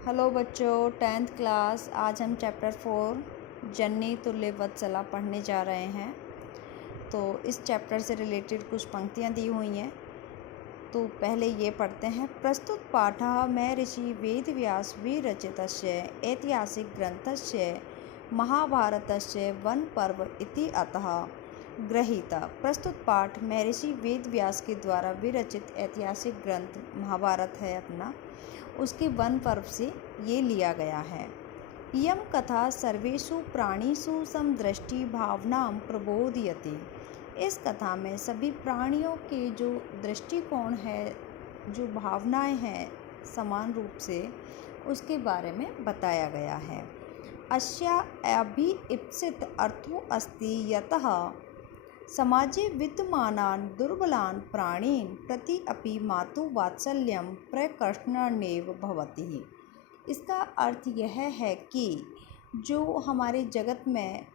Hello बच्चों, 10th class. आज हम चैप्टर 4 जननी तुल्य वत्सला पढ़ने जा रहे हैं। तो इस चैप्टर से रिलेटेड कुछ पंक्तियाँ दी हुई हैं, तो पहले ये पढ़ते हैं। प्रस्तुत पाठः मैं ऋषि वेदव्यास विरचितस्य ऐतिहासिक ग्रंथस्य महाभारतस्य वन पर्व इति अतः गृहीत। प्रस्तुत पाठ महर्षि वेदव्यास के द्वारा विरचित ऐतिहासिक ग्रंथ महाभारत है अपना, उसके वन पर्व से ये लिया गया है। इयं कथा सर्वेषु प्राणिषु समदृष्टि भावनां प्रबोधयति। इस कथा में सभी प्राणियों के जो दृष्टिकोण है, जो भावनाएं हैं समान रूप से, उसके बारे में बताया गया है। अस्या अभिईप्सित अर्थो अस्ति यतः समाजे विद्यमानान् दुर्बलान् प्राणीन् प्रति अपि मातुवात्सल्यं प्रकर्षणेव भवति। इसका अर्थ यह है कि जो हमारे जगत में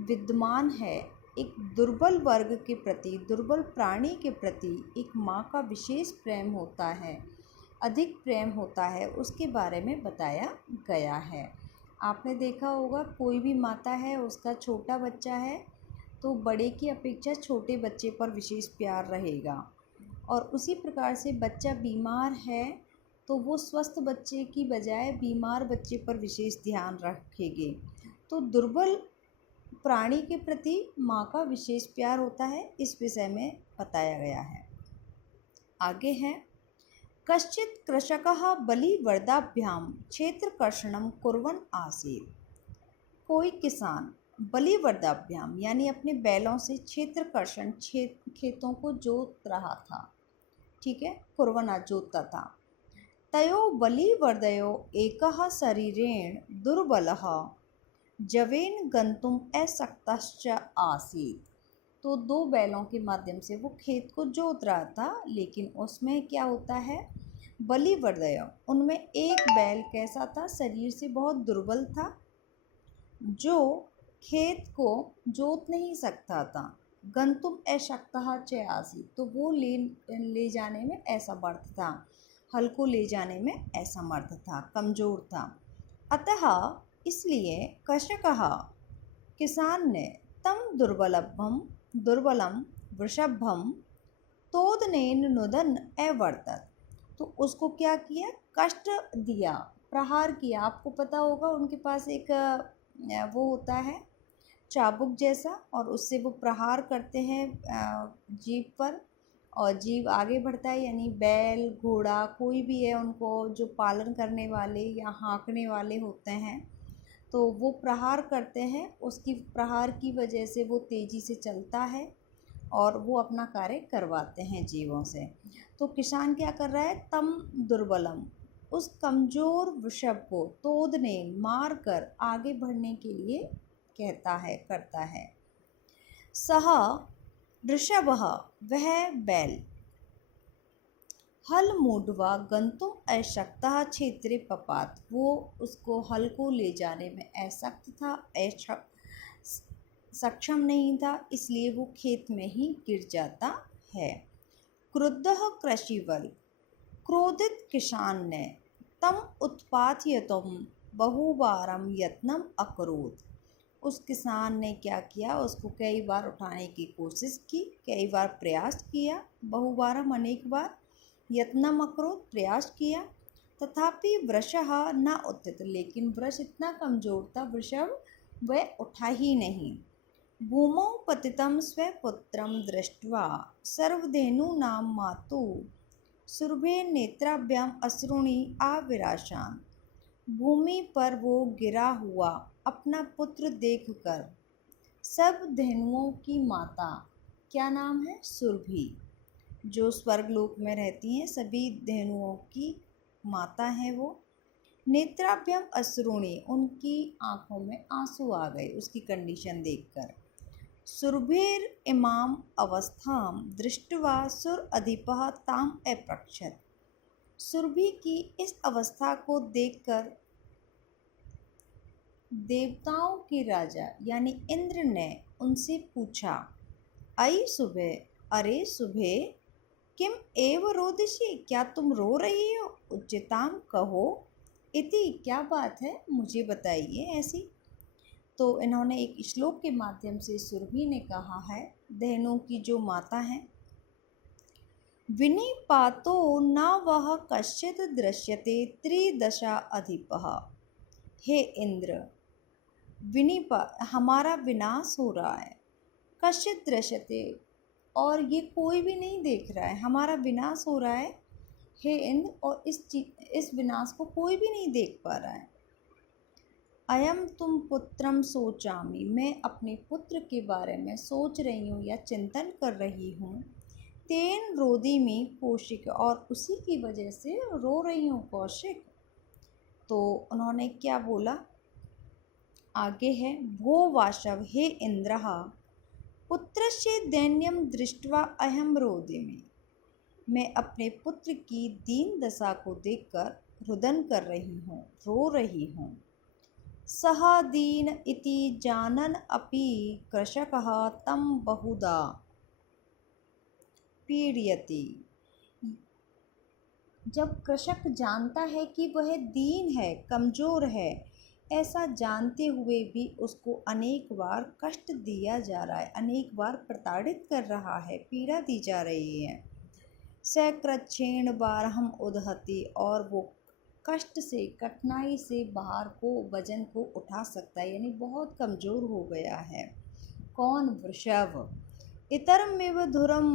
विद्यमान है, एक दुर्बल वर्ग के प्रति, दुर्बल प्राणी के प्रति एक माँ का विशेष प्रेम होता है, अधिक प्रेम होता है, उसके बारे में बताया गया है। आपने देखा होगा, कोई भी माता है, उसका छोटा बच्चा है तो बड़े की अपेक्षा छोटे बच्चे पर विशेष प्यार रहेगा, और उसी प्रकार से बच्चा बीमार है तो वो स्वस्थ बच्चे की बजाय बीमार बच्चे पर विशेष ध्यान रखेगी। तो दुर्बल प्राणी के प्रति माँ का विशेष प्यार होता है, इस विषय में बताया गया है। आगे है, कश्चित् कृषकः बलिवर्दाभ्यां क्षेत्रकर्षणं कुर्वन् आसीत्। कोई किसान बलिवर्दाभ्याम यानी अपने बैलों से क्षेत्रकर्षण, खेतों को जोत रहा था, ठीक है, कुर्वना जोतता था। तयो बलिवर्दयो एकः शरीरेण दुर्बलः जवेन गन्तुम् अशक्तश्च आसीत्। तो दो बैलों के माध्यम से वो खेत को जोत रहा था, लेकिन उसमें क्या होता है, बलिवर्दय, उनमें एक बैल कैसा था, शरीर से बहुत दुर्बल था, जो खेत को जोत नहीं सकता था। गंतुम अशक्तः च आसीत्, तो वो ले जाने में असमर्थ था, हल को ले जाने में असमर्थ था, कमज़ोर था। अतः इसलिए कृषकः, किसान ने, तम दुर्बलम वृषभम तोदनेन नुदन अवर्तत, तो उसको क्या किया, कष्ट दिया, प्रहार किया। आपको पता होगा उनके पास एक वो होता है चाबुक जैसा, और उससे वो प्रहार करते हैं जीभ पर, और जीभ आगे बढ़ता है। यानी बैल, घोड़ा, कोई भी है, उनको जो पालन करने वाले या हाँकने वाले होते हैं, तो वो प्रहार करते हैं, उसकी प्रहार की वजह से वो तेज़ी से चलता है और वो अपना कार्य करवाते हैं जीवों से। तो किसान क्या कर रहा है, तम दुर्बलम, उस कमज़ोर वृषभ को तोदने, मार कर आगे बढ़ने के लिए कहता है, करता है। सह वृषभः, वह बैल, हल मूढ़वा गंतुम अशक्तः क्षेत्रे पपात, वो उसको हल को ले जाने में असक्त था, सक्षम नहीं था, इसलिए वो खेत में ही गिर जाता है। क्रुद्धः कृषिवल, क्रोधित किसान ने, तम उत्पादयितुं बहुवारं यत्नम अकरोत्, उस किसान ने क्या किया, उसको कई बार उठाने की कोशिश की, कई बार प्रयास किया, बहुवारम अनेक बार, यत्नम अकरोत् प्रयास किया, तथापि वृषः न उत्थित, लेकिन वृष इतना कमज़ोर था, वृषभ वह उठा ही नहीं। भूमौ पतितं स्वपुत्रं दृष्ट्वा सर्वधेनूनां मातुः सुरभे नेत्राभ्याम अश्रूणि आविराशान, भूमि पर वो गिरा हुआ अपना पुत्र देखकर सब धेनुओं की माता, क्या नाम है, सुरभि, जो स्वर्गलोक में रहती हैं, सभी धेनुओं की माता हैं वो। नेत्राभ्याम अश्रूणि, उनकी आँखों में आंसू आ गए उसकी कंडीशन देखकर। सुरभिर इमाम अवस्थाम दृष्ट्वा सुर अधिपः ताम अपृच्छत, सुरभि की इस अवस्था को देखकर देवताओं के राजा यानी इंद्र ने उनसे पूछा, अयि सुबह, अरे सुबह, किम एव रोदिषि, क्या तुम रो रही हो, उच्चताम कहो, इति क्या बात है, मुझे बताइए ऐसी। तो इन्होंने एक श्लोक के माध्यम से सुरभि ने कहा है, बहनों की जो माता हैं, विनिपातो न वह कश्चित दृश्यते त्रिदशा अधिपः। हे इंद्र, विनिपा हमारा विनाश हो रहा है, कश्चित दृश्यते और ये कोई भी नहीं देख रहा है, हमारा विनाश हो रहा है हे इंद्र, और इस विनाश को कोई भी नहीं देख पा रहा है। अयम तुम पुत्रम सोचामी, मैं अपने पुत्र के बारे में सोच रही हूँ या चिंतन कर रही हूँ। तेन रोदी में कौशिक, और उसी की वजह से रो रही हूँ कौशिक। तो उन्होंने क्या बोला, आगे है, भो वाशव हे इंद्रः पुत्रस्य दैन्यम दृष्ट्वा अहम रोदिमि, मैं अपने पुत्र की दीन दशा को देखकर रुदन कर रही हूँ, रो रही हूँ। सह दीन इति जानन अपि कृषकः तम बहुधा पीड़यति, जब कृषक जानता है कि वह दीन है, कमज़ोर है, ऐसा जानते हुए भी उसको अनेक बार कष्ट दिया जा रहा है, अनेक बार प्रताड़ित कर रहा है, पीड़ा दी जा रही है। सकृच्छेण बारहम उदहति, और वो कष्ट से, कठिनाई से बाहर को, वजन को उठा सकता है, यानी बहुत कमज़ोर हो गया है। कौन, वृषभ। इतरमेव धुरम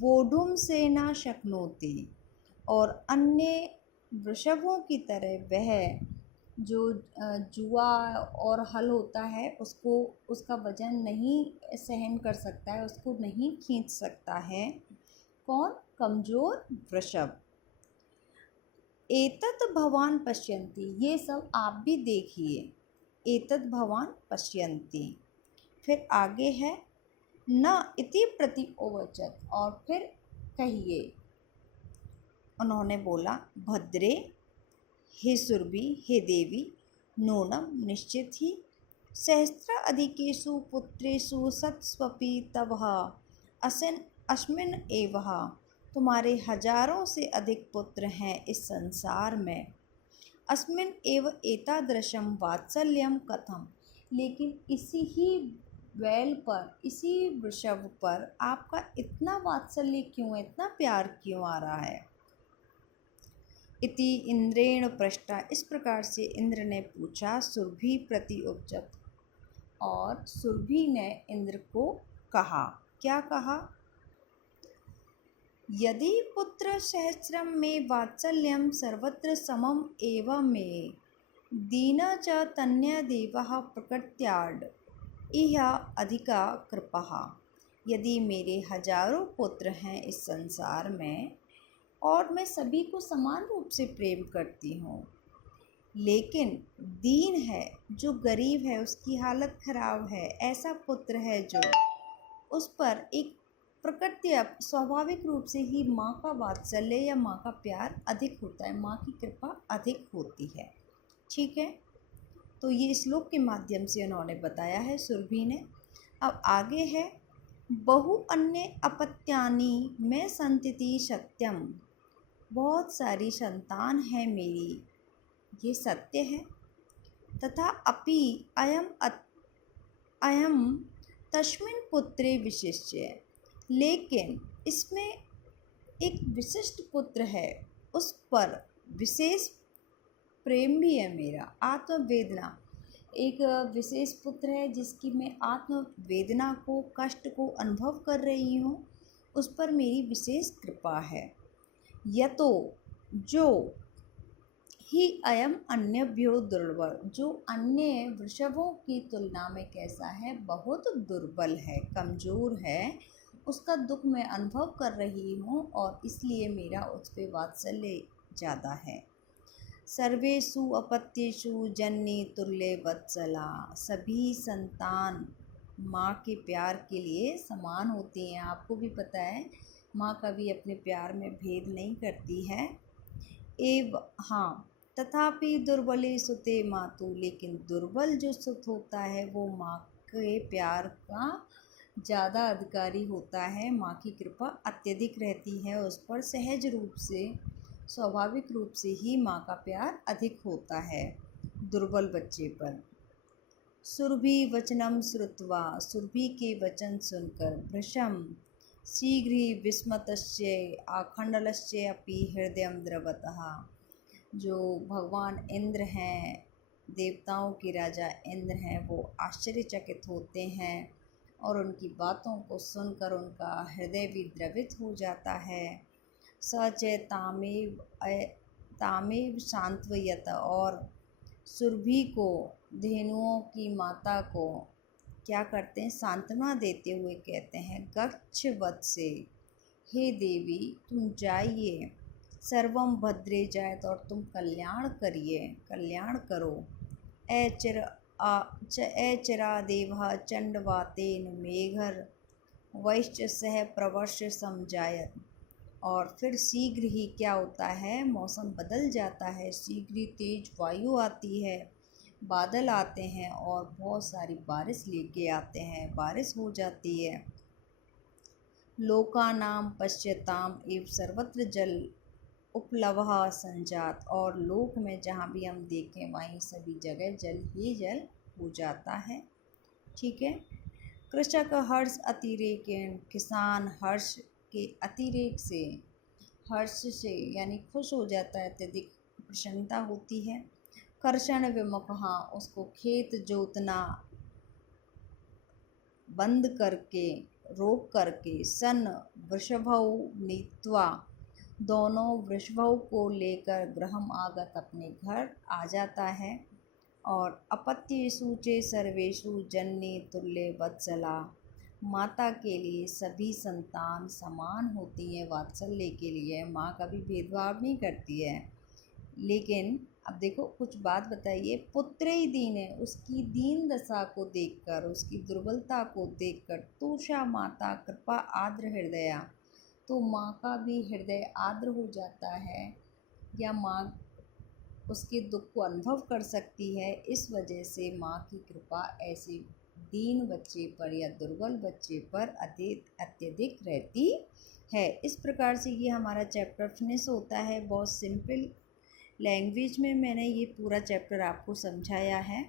वोढुम से न शक्नोति, और अन्य वृषभों की तरह वह जो जुआ और हल होता है उसको, उसका वजन नहीं सहन कर सकता है, उसको नहीं खींच सकता है। कौन, कमज़ोर वृषभ। एतत् भवान पश्यन्ति, ये सब आप भी देखिए, एतत् भवान पश्यन्ति। फिर आगे है, न इति प्रति ओवचत, और फिर कहिए, उन्होंने बोला, भद्रे हे सुरभि, हे देवी, नूनम निश्चित ही सहस्त्र अधिकेषु पुत्रेषु सत्स्वपि तवः अस्मिन् एवः, तुम्हारे हजारों से अधिक पुत्र हैं इस संसार में। अस्मिन् एव एतादृशं वात्सल्यं कथम, लेकिन इसी ही बैल पर, इसी वृषभ पर आपका इतना वात्सल्य क्यों है, इतना प्यार क्यों आ रहा है। इति इंद्रेण पृष्टा, इस प्रकार से इंद्र ने पूछा सुरभि प्रति उपजत, और सुरभि ने इंद्र को कहा, क्या कहा, यदि पुत्र सहस्रम में वात्सल्यम सर्वत्र समम एव मे दीना च तन्य देवः प्रकृत्याड इह अधिका कृपः, यदि मेरे हजारों पुत्र हैं इस संसार में और मैं सभी को समान रूप से प्रेम करती हूँ, लेकिन दीन है, जो गरीब है, उसकी हालत खराब है, ऐसा पुत्र है जो, उस पर एक प्रकृति स्वाभाविक रूप से ही माँ का वात्सल्य या माँ का प्यार अधिक होता है, माँ की कृपा अधिक होती है। ठीक है, तो ये श्लोक के माध्यम से उन्होंने बताया है सुरभि ने। अब आगे है, बहु अन्य अपत्यानि में संतति सत्यम, बहुत सारी संतान है मेरी, ये सत्य है। तथा अपि अयम तस्मिन् पुत्रे विशिष्य, लेकिन इसमें एक विशिष्ट पुत्र है, उस पर विशेष प्रेम भी है मेरा, आत्मवेदना, एक विशेष पुत्र है जिसकी मैं आत्मवेदना को, कष्ट को अनुभव कर रही हूँ, उस पर मेरी विशेष कृपा है। यतो, जो ही अयम अन्यभ्यो दुर्बल, जो अन्य वृषभों की तुलना में कैसा है, बहुत दुर्बल है, कमज़ोर है, उसका दुख मैं अनुभव कर रही हूँ और इसलिए मेरा उस पर वात्सल्य ज़्यादा है। सर्वेषु अपत्येषु जननी तुल्य वत्सला, सभी संतान माँ के प्यार के लिए समान होती हैं। आपको भी पता है, माँ कभी अपने प्यार में भेद नहीं करती है। हाँ, तथापि दुर्बले सुते मातु, लेकिन दुर्बल जो सुत होता है वो माँ के प्यार का ज़्यादा अधिकारी होता है, माँ की कृपा अत्यधिक रहती है उस पर, सहज रूप से स्वाभाविक रूप से ही माँ का प्यार अधिक होता है दुर्बल बच्चे पर। सुरभि वचनम श्रुत्वा, सुरभि के वचन सुनकर भृशं शीघ्र ही विस्मतस्य आखंडलस्य अपि हृदयं द्रवतः। जो भगवान इंद्र हैं, देवताओं के राजा इंद्र हैं, वो आश्चर्यचकित होते हैं और उनकी बातों को सुनकर उनका हृदय भी द्रवित हो जाता है। स च तामेव सांत्वयत, और सुरभि को, धेनुओं की माता को क्या करते हैं, सांत्वना देते हुए कहते हैं, गच्छ वत्से, हे देवी तुम जाइए, सर्वम भद्रे जायत, और तुम कल्याण करिए, कल्याण करो। ऐचिरा देवः चंडवातेन मेघर वैश्च सह प्रवर्ष समजायत। और फिर शीघ्र ही क्या होता है, मौसम बदल जाता है, शीघ्र ही तेज वायु आती है, बादल आते हैं और बहुत सारी बारिश लेके आते हैं, बारिश हो जाती है। लोकानाम पश्यताम एव सर्वत्र जल उपलवः संजात, और लोक में जहाँ भी हम देखें वहीं सभी जगह जल ही जल हो जाता है। ठीक है। कृषक हर्ष अतिरेकेण, किसान हर्ष के अतिरेक से, हर्ष से यानी खुश हो जाता है, अत्यधिक प्रसन्नता होती है। कर्षण विमुखः, उसको खेत जोतना बंद करके, रोक करके, सन वृषभौ नीत्वा, दोनों वृषभों को लेकर गृहम आगत, अपने घर आ जाता है। और अपत्येषु च सर्वेषु जननी तुल्य वत्सला, माता के लिए सभी संतान समान होती हैं, वात्सल्य के लिए माँ कभी भेदभाव नहीं करती है। लेकिन अब देखो कुछ बात बताइए, पुत्र ही दीन है, उसकी दीन दशा को देखकर, उसकी दुर्बलता को देखकर, तूषा माता कृपा आर्द्र हृदया, तो माँ का भी हृदय आर्द्र हो जाता है, या माँ उसके दुख को अनुभव कर सकती है। इस वजह से माँ की कृपा ऐसे दीन बच्चे पर या दुर्बल बच्चे पर अत्यधिक रहती है। इस प्रकार से ये हमारा चैप्टर फिनिश होता है। बहुत सिंपल लैंग्वेज में मैंने ये पूरा चैप्टर आपको समझाया है।